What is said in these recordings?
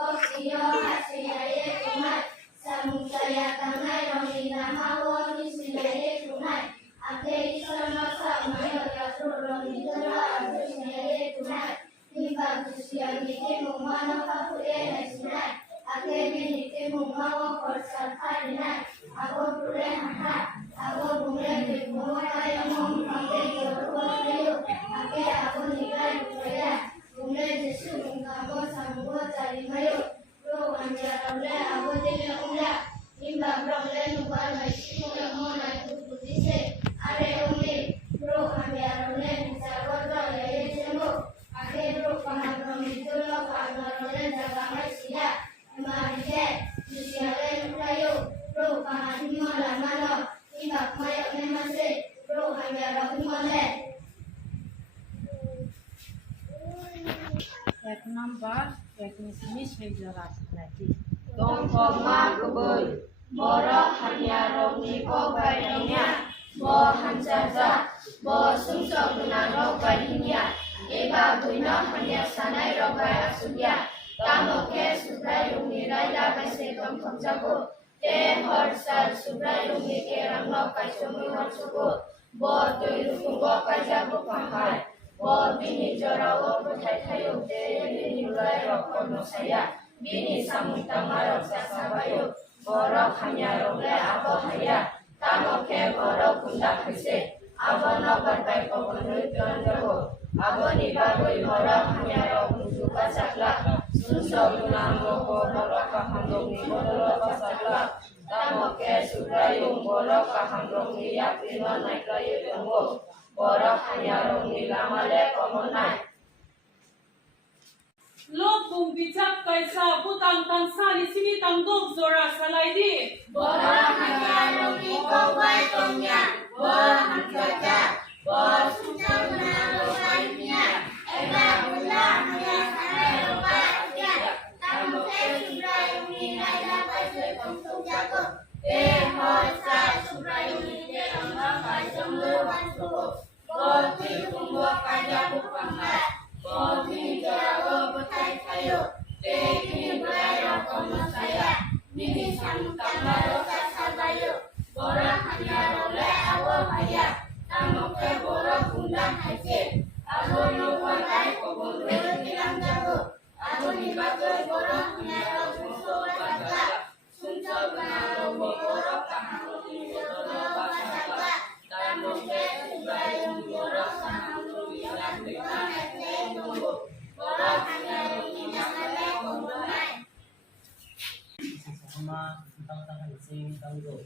Kopiyo hasiyaye tunai samudaya tanai romi namawo nisiyaye tunai ake isono samayo yatro romi dora hasiyaye tunai nimba kusiyamike mumano kapuye nasinai ake binike mumawo korsakai aku pule hata aku pule bimbo kayo mom ake yorwa kayo ake aku nilai budaya pule jesu mungkabo sambo cari kayo ro anjarole aku dile ula nimba brole nubar maisi mula mona tutise are umi ro anjarole bisago ro yaye sembo ake ro pahamro mitulo pahamrole jaga maisia marije sisiale kayo ro pahamimo lamano nimba mayo nemase ro anjarole mole. Ek number ek mismis vejorat lagi. Tongkoma kebul, borok hanya romi ko bayinya, bo hanjaza, bo sungsok guna rok bayinya, eba buino hanya sanai rok bayasudya, tamoke subrai rumi raida bese tongkong jago, te horsal subrai rumi kerang rok kaisumi horsugo, bo tuirukungo kajago pahai, bo bini jorawo putai tayo, te bini ulai rok kono saya. Bini samung tamarok sasabayo, borok hanya rogle abo haya, tamoke borok kundak hese, abo no berbai pokonu tonjogo, abo ni bagoi borok hanya rok musuka sakla, sunso gunango borok kahamrok ni borok sakla, tamoke subrayung borok kahamrok ni yakrino naiklayu tonggo, borok hanya rok ni lamale komonai. Lok bung bijak kaisa butang tangsani sini tangdok zora salaidi. Bora hanya romi kowai tomnya, bora hanjaja, bora susah menanggung lainnya, eba bula hanya sarai robai aja, tamu subrai romi raja baisui kongtung jago, hosa subrai romi derang rakai semua wansuku, bora tunggu kaja bukangat. Bodi jago betai kayu, begi bayar kono saya, bini samutang baroka sabayu, bora hanya role awo haya, tamoke bora kundang haji, awo nuwan ay kobun bilang jago, awo ni bagai bora hanya role susu baga, sunso kenal bora kahang bora baga, tamoke subayung bora kahang bilang bilang Sama tentang sing tanggo.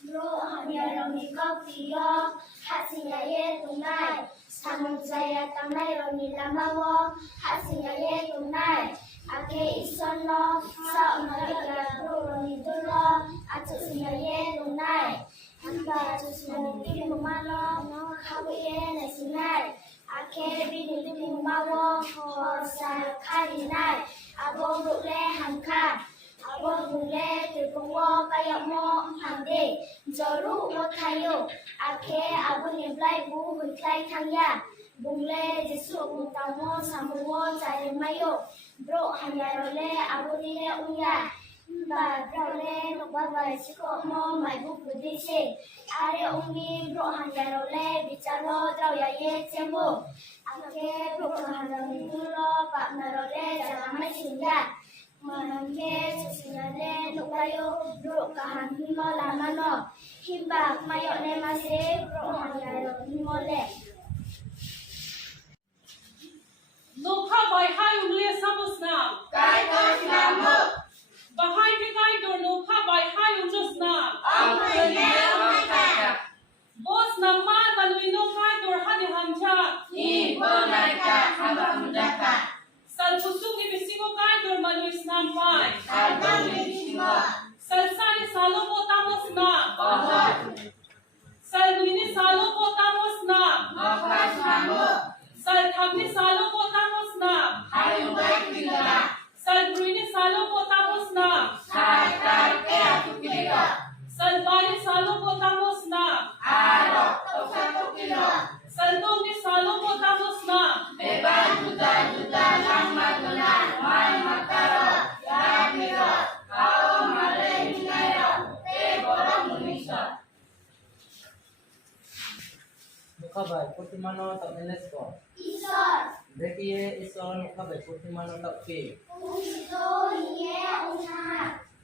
Bro hanya romi kopiyo hasiyaye tunai samudaya tanai romi lamawo hasiyaye tunai ake isono sa unaga bro romi dolo atu siyaye tunai hamba tusinani mumano kawiye nasinai ake bini mawo hosa karinai abo rule hanka abo rule tilpungo kayak mo hande joru mo kayo ake abo niblai bu hutlai kanya bungle jesu mutamo samuwo cari mayo bro hanya role abo nile unya ba role nuba ba siko mo mai bu budise are umi bro hanya role bicara trau ya ye cembo ake bro hanya role pak narole jangan mai sinda manangke susinale nukayo bro kahan himo lamano himba mayo ne mase bro hanya role himole Nokha bai hayung le sabusna. Kai kos namu, Bahai ke kai dor nokha bai hayung josna. ampunnya makanya, Bos nama tanui no kai dor hadi hamcha. ibu naika hamba mudaka, Sal pusung ni bisingo kai dor malui snam pai. kalbang bisimo, Sal sani salo po tamos na. bohong, Sal duini salo po tamos na. खाबाय प्रतिमानो तब एलेस्को ईश्वर देखिए ईश्वर नु खाबाय प्रतिमानो तब के उसितो हिए उन्हा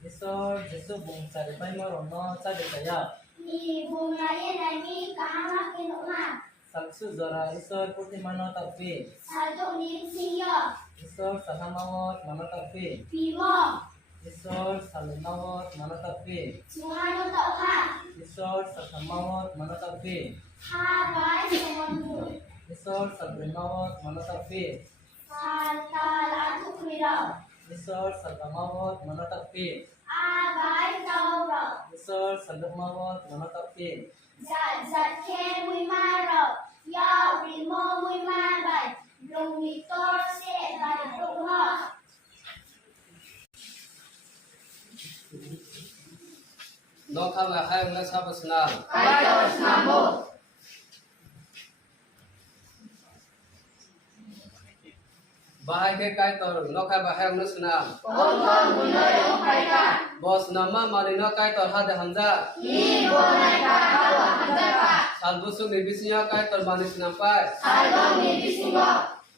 ईश्वर जिसु बुंसारे पाइ मरो न चादे saya ni bungaye nami kahama kinuma saksu zora ईश्वर प्रतिमानो तब के saldo ni siyo ईश्वर सहामावत मनो तब के pimo ईश्वर सालिमावत मनो तब के suhano toha ईश्वर सखमावत मनो तब के ha bai samandu ईश्वर सब्रिमावत मनो तब के saltal atukrira ईश्वर सदमावत मनो तब के a bai tauro ईश्वर सदमावत मनो तब के zat zat ke mui ma ro ya rimo mui ma bai long ni tor se bai roma no khaba hai na sabasna Kaitos namo. bahai ke kai tor no khaba hai na sna Konton bunoi okaika. bos nama mari no kai tor hade hamza Ni bonaika hawa handaka. salbusu ni bisinya kai tor manis nampai Salong ni bisingo.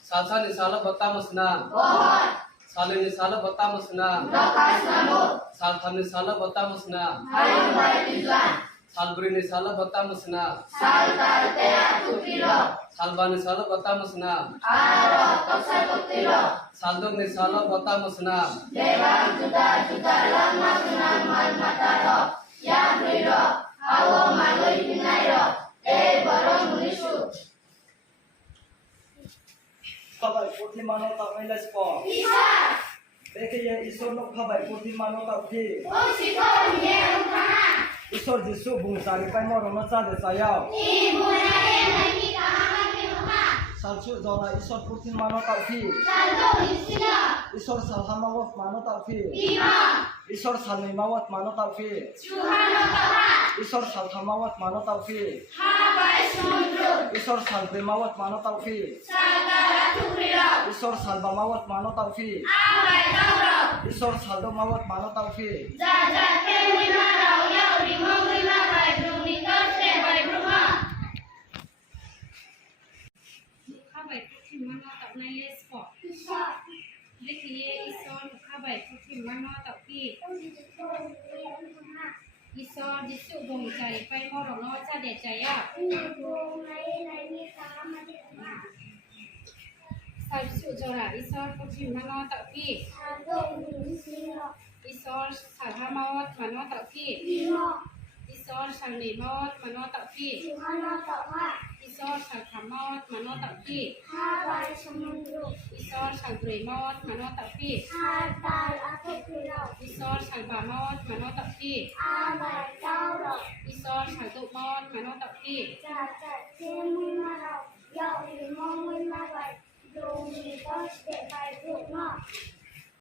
salsa ni sala batamusna Bohon. salin ni sala batamusna Lokas namo. saltham ni sala batamusna Hayong bai tujuan. salburi ni sala batamusna Saltal tea tukilo. salban ni sala batamusna Aro toksa tuktilo. saldong ni sala batamusna Dewang juta lama senang mal mataro. Yang riro. Hawo maloi pinairo. Borong mulisu. খাবাই প্রতিমানো তব এলেস্কো ईश्वर देखिए ईश्वर नु खाबाय प्रतिमानो तब के उसितो हिए उन्हा ईश्वर जिसु बुंसारे पाइ मरो न चादे saya ni bungaye nami kahama kinuma salsu zora ईश्वर प्रतिमानो तब के saldo ni siyo ईश्वर salhamaवत मानो तब के pimo ईश्वर salmiमावत मानो तब के suhano toha ईश्वर salthamaवत मानो तब के ha bai samandu ईश्वर salpriमावत मानो तब के saltal atukrira ईश्वर salbamaवत मानो तब के a bai tauro ईश्वर saldoमावत मानो तब के zat zat ke mui ma ro ya rimo mui ma bai long ni tor se bai roma खाबाय प्रतिमानो तब एलेस्को ईश्वर देखिए ईश्वर खाबाय प्रतिमानो तब के उसितो हिए उन्हा ईश्वर जिसु बुंसारे पाइ मरो न चादे saya ni bungaye nami kahama kinuma saksu zora ईश्वर प्रतिमानो तब के saldo ni siyo ईश्वर सहामावत मनो तब के pimo ईश्वर सालिमावत मनो तब के suhano toha ईश्वर सखमावत मनो तब के ha bai samandu ईश्वर सब्रिमावत मनो तब के saltal atukrira ईश्वर सलबामावत मनो तब के a bai tauro ईश्वर सदुमावत मनो तब के zat zat ke mui ma ro ya rimo mui ma bai long ni tor se bai roma